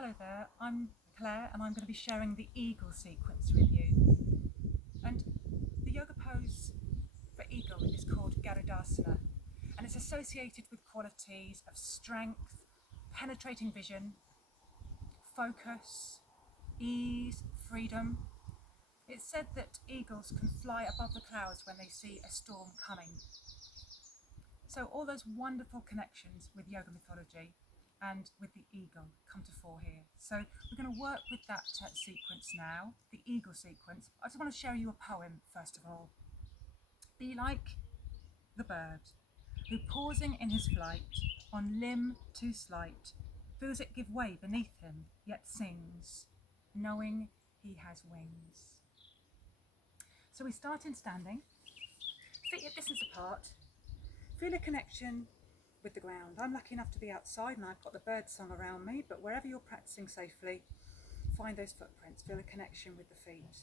Hello there, I'm Claire and I'm going to be sharing the eagle sequence with you. And the yoga pose for eagle is called Garudasana, and it's associated with qualities of strength, penetrating vision, focus, ease, freedom. It's said that eagles can fly above the clouds when they see a storm coming. So all those wonderful connections with yoga mythology and with the eagle come to fore here. So we're going to work with that sequence now, the eagle sequence. I just want to share you a poem first of all. Be like the bird who, pausing in his flight on limb too slight, feels it give way beneath him, yet sings, knowing he has wings. So we start in standing, feet at distance apart. Feel a connection with the ground. I'm lucky enough to be outside and I've got the bird song around me, but wherever you're practicing safely, find those footprints, feel a connection with the feet.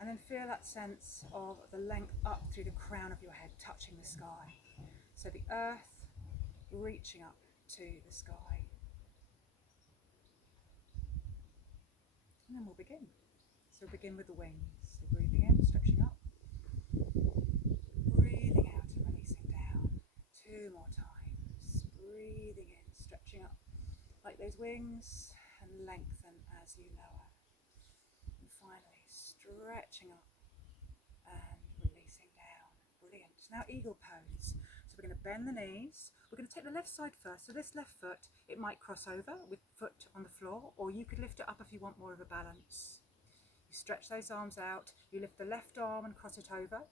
And then feel that sense of the length up through the crown of your head, touching the sky. So the earth reaching up to the sky. And then we'll begin. So we'll begin with the wings. So breathing in, stretching up. Breathing out and releasing down. 2 more times. Breathing in, stretching up like those wings and lengthen as you lower. And finally, stretching up and releasing down. Brilliant. Now eagle pose. So we're going to bend the knees. We're going to take the left side first. So this left foot, it might cross over with foot on the floor, or you could lift it up if you want more of a balance. You stretch those arms out. You lift the left arm and cross it over.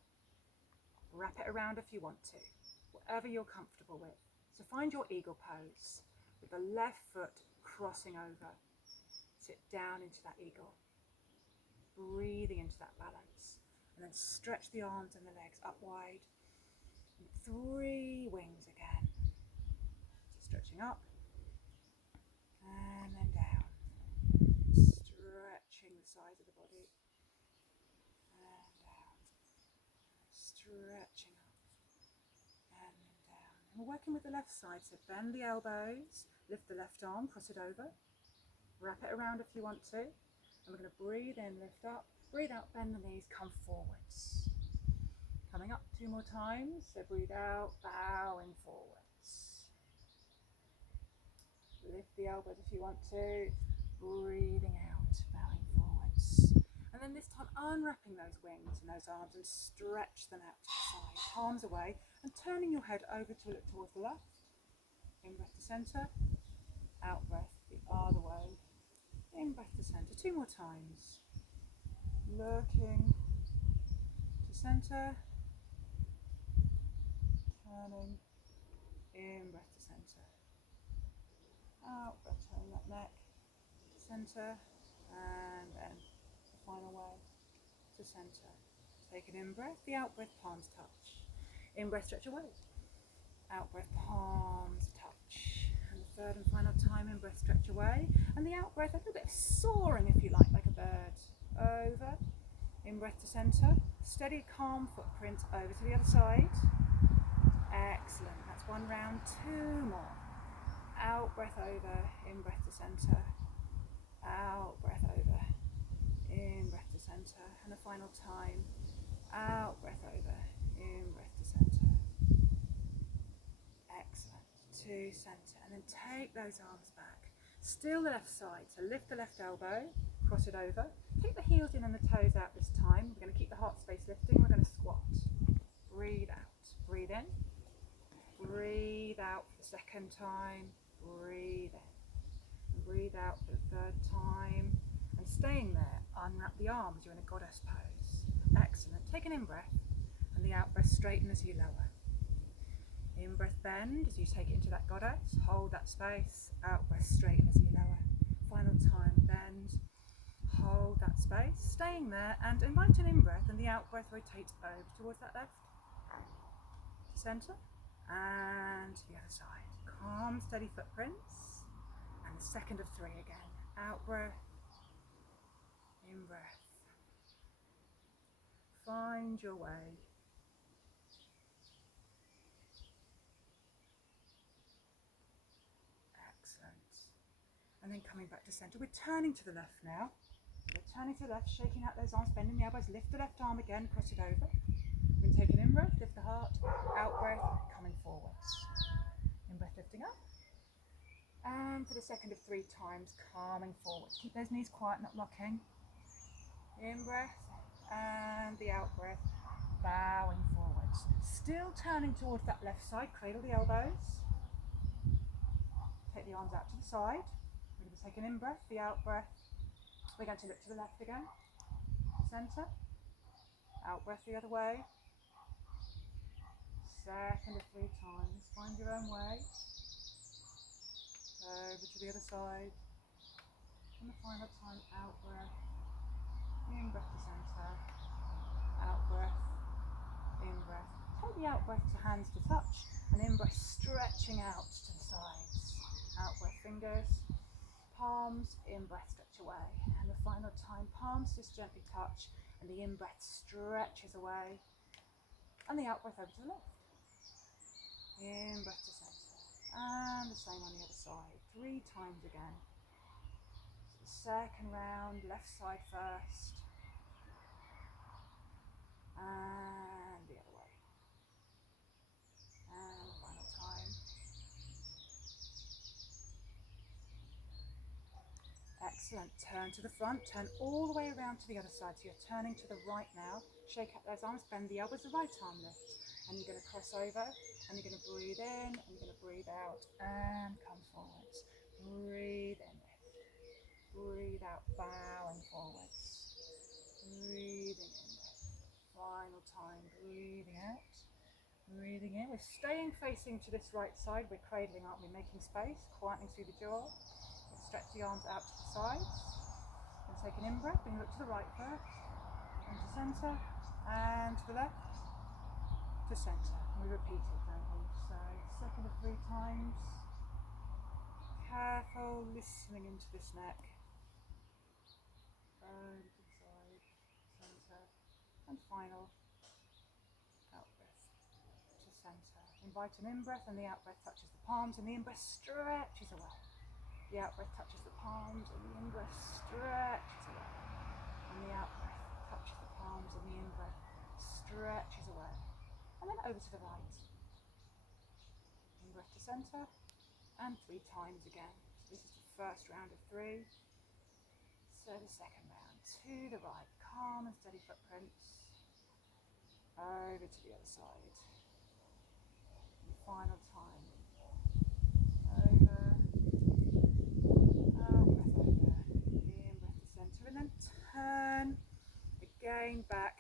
Wrap it around if you want to, whatever you're comfortable with. So find your eagle pose with the left foot crossing over. Sit down into that eagle, breathing into that balance, and then stretch the arms and the legs up wide. And 3 wings again. So stretching up and then down, stretching the sides of the body and down, stretching up and then down. And we're working with the left side, so bend the elbows, lift the left arm, cross it over, wrap it around if you want to, and we're going to breathe in, lift up, breathe out, bend the knees, come forwards. Coming up 2 more times, so breathe out, bowing forwards. Lift the elbows if you want to, breathing out, bowing forwards. And then this time unwrapping those wings and those arms and stretch them out to the side, palms away, and turning your head over to look towards the left. In breath to centre, out breath the other way. In breath to centre, 2 more times. Looking to centre, turning, in breath to centre. Out breath, turn that neck to centre, and then the final way to centre. Take an in breath, the out breath, palms touch. In breath, stretch away. Out breath, palms touch. And the third and final time, in breath, stretch away. And the out breath, a little bit of soaring if you like a bird. Over. In breath to centre. Steady, calm footprint over to the other side. Excellent. That's 1 round. 2 more. Out breath over. In breath to centre. Out breath over. In breath to centre. And the final time. Out breath over. In breath to centre. Excellent. To centre. And then take those arms back. Still the left side. So lift the left elbow. Cross it over. Take the heels in and the toes out this time. We're going to keep the heart space lifting. We're going to squat. Breathe out. Breathe in. Breathe out for the second time. Breathe in. And breathe out for the third time. And staying there, unwrap the arms. You're in a goddess pose. Excellent. Take an in-breath. And the out-breath, straighten as you lower. In-breath, bend as you take it into that goddess. Hold that space. Out-breath, straighten as you lower. Final time, bend. Hold that space, staying there, and invite an in-breath, and the out-breath rotates over towards that left. Centre, and to the other side. Calm, steady footprints, and the second of 3 again. Out-breath, in-breath. Find your way. Excellent. and then coming back to centre. We're turning to the left now. We're turning to the left, shaking out those arms, bending the elbows, lift the left arm again, cross it over. We're going to take an in-breath, lift the heart, out-breath, coming forwards. In-breath, lifting up. And for the second of 3 times, calming forwards. Keep those knees quiet, not rocking. In-breath, and the out-breath, bowing forwards. Still turning towards that left side, cradle the elbows. Take the arms out to the side. We're going to take an in-breath, the out-breath. We're going to look to the left again, centre, out-breath the other way, second of 3 times, find your own way, over to the other side, and the final time, out-breath, in-breath to centre, out-breath, in-breath. Take the out-breath to hands to touch, and in-breath stretching out to the sides, out-breath fingers, palms, in-breath stretch away, and the final time palms just gently touch and the in-breath stretches away and the out-breath over to the left. In-breath to centre and the same on the other side, 3 times again. So the second round, left side first and the other way, and the final time. Excellent. Turn to the front, turn all the way around to the other side. So you're turning to the right now. Shake out those arms, bend the elbows, the right arm lifts. And you're going to cross over, and you're going to breathe in, and you're going to breathe out, and come forwards. Breathe in, lift. Breathe out, bowing forwards. Breathing in, lift. Final time, breathing out. Breathing in. We're staying facing to this right side. We're cradling, aren't we? Making space, quietening through the jaw. Stretch the arms out to the sides and take an in-breath and look to the right first and to centre and to the left to centre. We repeat it, don't we? So second of 3 times. Careful listening into this neck. Over to the side, centre and final out-breath to centre. Invite an in-breath and the out-breath touches the palms and the in-breath stretches away. The out-breath touches the palms and the in-breath stretches away. And the out-breath touches the palms and the in-breath stretches away. And then over to the right. In-breath to centre and 3 times again. So this is the first round of 3. So the second round to the right. Calm and steady footprints. Over to the other side. And final time. Over. And then turn again back,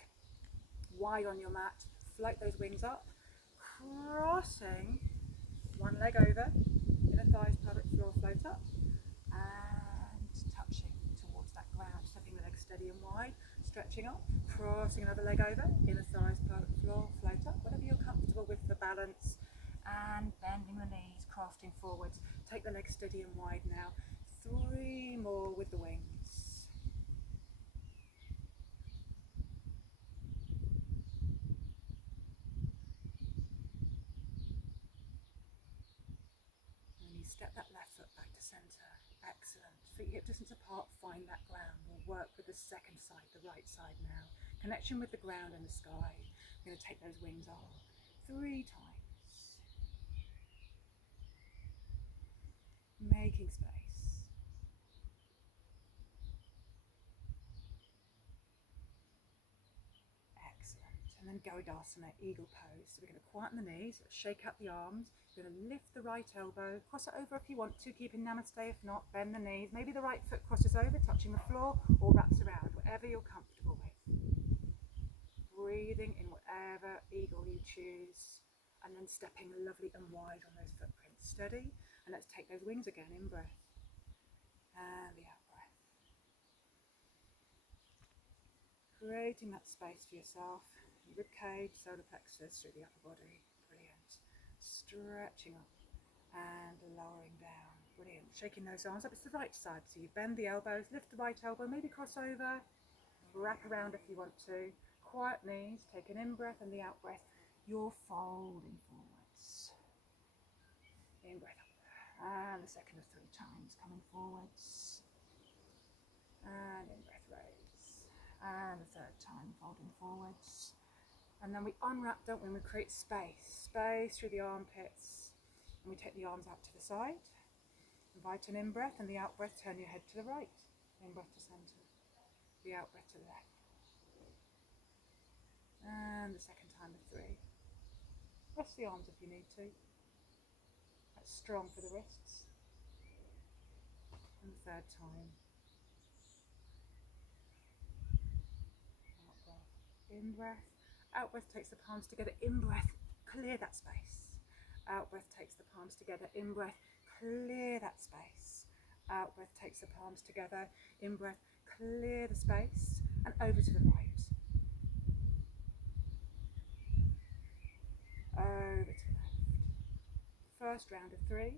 wide on your mat, float those wings up, crossing one leg over, inner thighs, pelvic floor, float up, and touching towards that ground, stepping the legs steady and wide, stretching up, crossing another leg over, inner thighs, pelvic floor, float up, whatever you're comfortable with for balance, and bending the knees, crafting forwards. Take the legs steady and wide now. 3 more with the wings. Step that left foot back to centre. Excellent. Feet hip distance apart, find that ground. We'll work with the second side, the right side now. Connection with the ground and the sky. We're going to take those wings up 3 times. Making space. Excellent. And then Goidasana, eagle pose. So we're going to quieten the knees, shake out the arms. You're going to lift the right elbow, cross it over if you want to, keep in namaste if not, bend the knees. Maybe the right foot crosses over, touching the floor, or wraps around, whatever you're comfortable with. Breathing in whatever eagle you choose, and then stepping lovely and wide on those footprints. Steady, and let's take those wings again, in breath, and the out breath. Creating that space for yourself, rib cage, solar plexus through the upper body. Stretching up and lowering down. Brilliant. Shaking those arms up. It's the right side. So you bend the elbows, lift the right elbow, maybe cross over, wrap around if you want to. Quiet knees, take an in-breath and the out-breath. You're folding forwards. In-breath up there. And the second of 3 times, coming forwards. And in breath, raise. And the third time, folding forwards. And then we unwrap, don't we? And we create space through the armpits. And we take the arms out to the side. Invite an in-breath, and the out-breath, turn your head to the right. In-breath to centre. The out-breath to the left. And the second time of 3. Rest the arms if you need to. That's strong for the wrists. And the third time. Out-breath. In-breath. Out-breath takes the palms together. In-breath, clear that space. Out-breath takes the palms together. In-breath, clear that space. Out-breath takes the palms together. In-breath, clear the space. And over to the right. Over to the left. First round of 3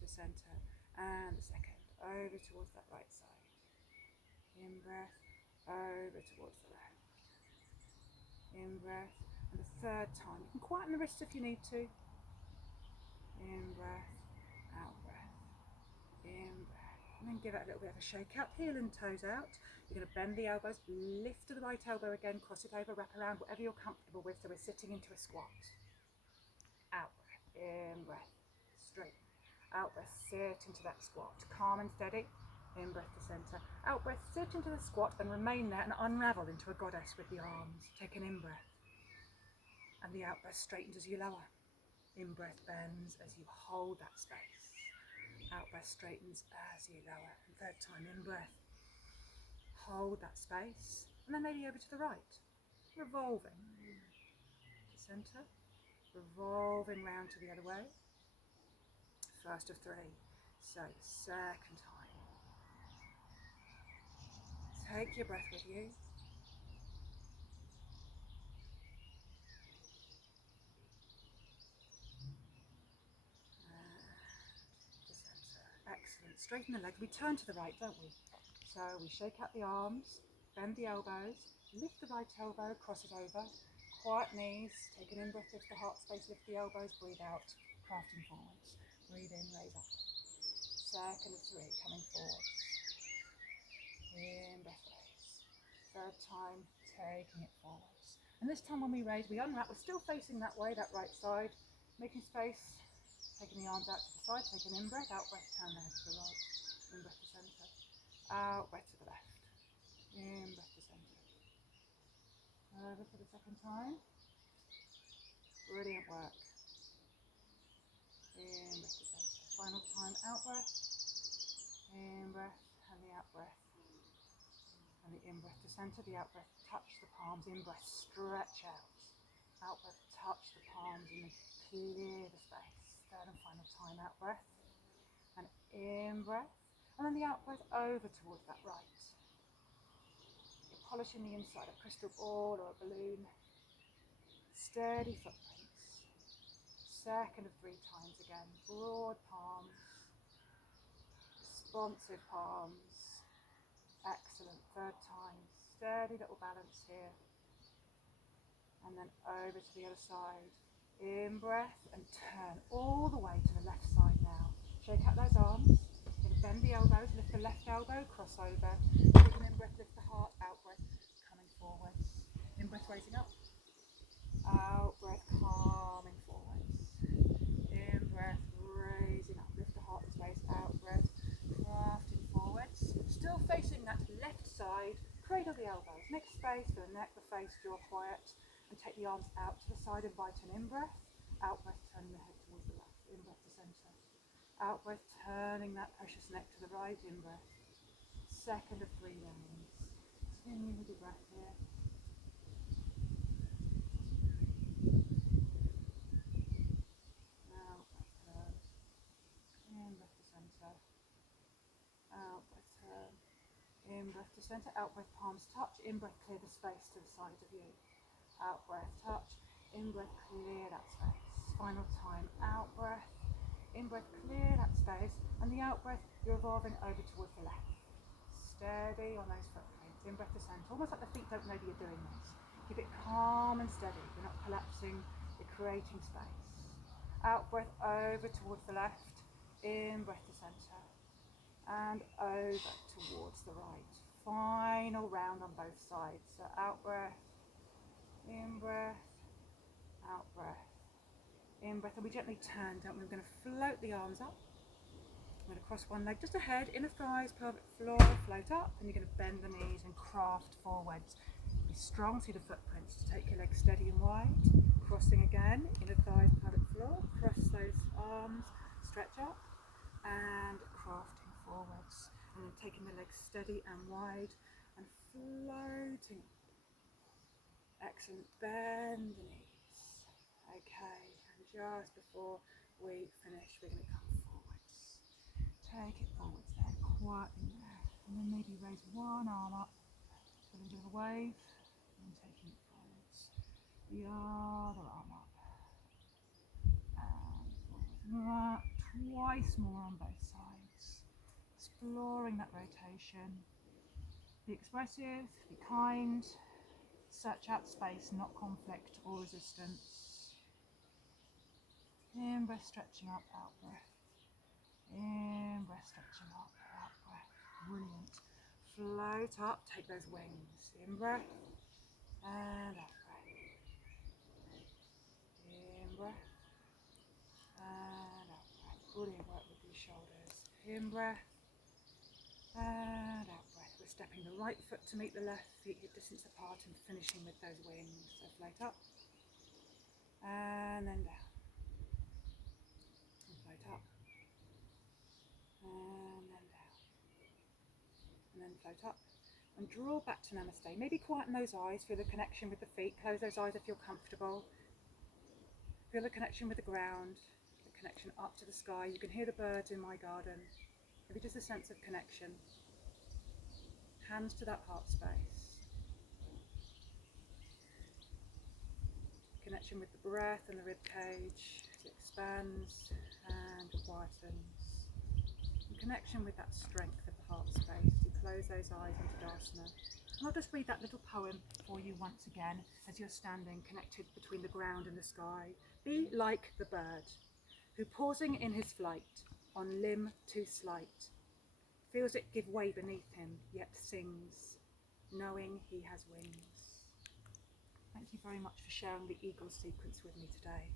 to centre. And the second, over towards that right side. In-breath, over towards the left. In-breath, and the third time. You can quieten the wrists if you need to. In-breath, out-breath. In-breath. And then give it a little bit of a shake out. Heel and toes out. You're going to bend the elbows. Lift to the right elbow again. Cross it over. Wrap around. Whatever you're comfortable with. So we're sitting into a squat. Out-breath. In-breath. Straight. Out-breath. Sit into that squat. Calm and steady. In-breath to centre. Out-breath. Sit into the squat and remain there and unravel into a goddess with the arms. Take an in-breath. And the out-breath straightens as you lower. In-breath bends as you hold that space. Out-breath straightens as you lower. And third time, in-breath. Hold that space. And then maybe over to the right. Revolving. To centre. Revolving round to the other way. First of 3. So the second time. Take your breath with you. Excellent. Straighten the legs. We turn to the right, don't we? So we shake out the arms, bend the elbows, lift the right elbow, cross it over, quiet knees, take an in-breath, lift the heart space, lift the elbows, breathe out, crafting forwards. Breathe in, raise up. Second of 3, coming forwards. In-breath, raise. Third time, taking it forwards. And this time when we raise, we unwrap, we're still facing that way, that right side, making space. Taking the arms out to the side, take an in-breath, out-breath, turn the head to the right, in-breath to centre, out-breath to the left, in-breath to centre. Over for the second time. Brilliant work. In-breath to centre. Final time, out-breath, in-breath, and the out-breath. And the in-breath to centre, the out-breath, touch the palms, in-breath, stretch out. Out-breath, touch the palms and clear the space. Third and final time, out breath and in breath, and then the out breath over towards that right. You're polishing the inside of a crystal ball or a balloon. Steady footprints. Second of 3 times again. Broad palms, responsive palms. Excellent. Third time. Steady little balance here. And then over to the other side. In breath and turn all the way to the left side now. Shake out those arms. You're going to bend the elbows, lift the left elbow, cross over. Take an in-breath, lift the heart, out-breath, coming forwards. In-breath, raising up. Out-breath, calming forwards. In-breath, raising up. Lift the heart and space, out-breath, crafting forwards. Still facing that left side. Cradle the elbows. Make space for the neck, the face, jaw quiet. And take the arms out to the side, invite an in-breath, out-breath, turning the head towards the left, in-breath to centre, out-breath, turning that precious neck to the right, in-breath, second of 3 rounds, continue with your breath here, out-breath, turn, in-breath to centre, out-breath, turn, in-breath to centre, out-breath, palms touch, in-breath, clear the space to the side of you. Out-breath, touch, in-breath, clear that space. Final time, out-breath, in-breath, clear that space, and the out-breath, you're evolving over towards the left. Steady on those footprints, in-breath to centre, almost like the feet don't know that you're doing this. Keep it calm and steady, you're not collapsing, you're creating space. Out-breath, over towards the left, In breath to centre. And over towards the right. Final round on both sides. So out breath, in breath, out breath, in breath. And we gently turn, don't we? We're going to float the arms up. I'm going to cross one leg just ahead, inner thighs, pelvic floor, float up. And you're going to bend the knees and craft forwards. Be strong through the footprints. Take your legs steady and wide. Crossing again, inner thighs, pelvic floor. Cross those arms, stretch up, and crafting forwards. And then taking the legs steady and wide and floating. Excellent. Bend the knees. Okay, and just before we finish, we're going to come forwards. Take it forwards then, quietly there. And then maybe raise one arm up to a little bit of a wave. And taking it forwards. The other arm up. And forwards. Twice more on both sides. Exploring that rotation. Be expressive, be kind. Search out space, not conflict or resistance. In breath, stretching up, out breath. In breath, stretching up, out breath. Brilliant. Float up, take those wings. In breath and out breath. In breath and out breath. Brilliant work with these shoulders. In breath and out breath. We're stepping the right foot to meet the left, feet hip distance apart and finishing with those wings. So float up and then down. And float up and then down. And then float up and draw back to Namaste. Maybe quieten those eyes, feel the connection with the feet. Close those eyes if you're comfortable. Feel the connection with the ground, the connection up to the sky. You can hear the birds in my garden. Maybe just a sense of connection. Hands to that heart space. Connection with the breath and the rib cage as it expands and quietens. And connection with that strength of the heart space. You close those eyes into Tadasana. And I'll just read that little poem for you once again as you're standing connected between the ground and the sky. Be like the bird who, pausing in his flight on limb too slight, feels it give way beneath him, yet sings, knowing he has wings. Thank you very much for sharing the eagle sequence with me today.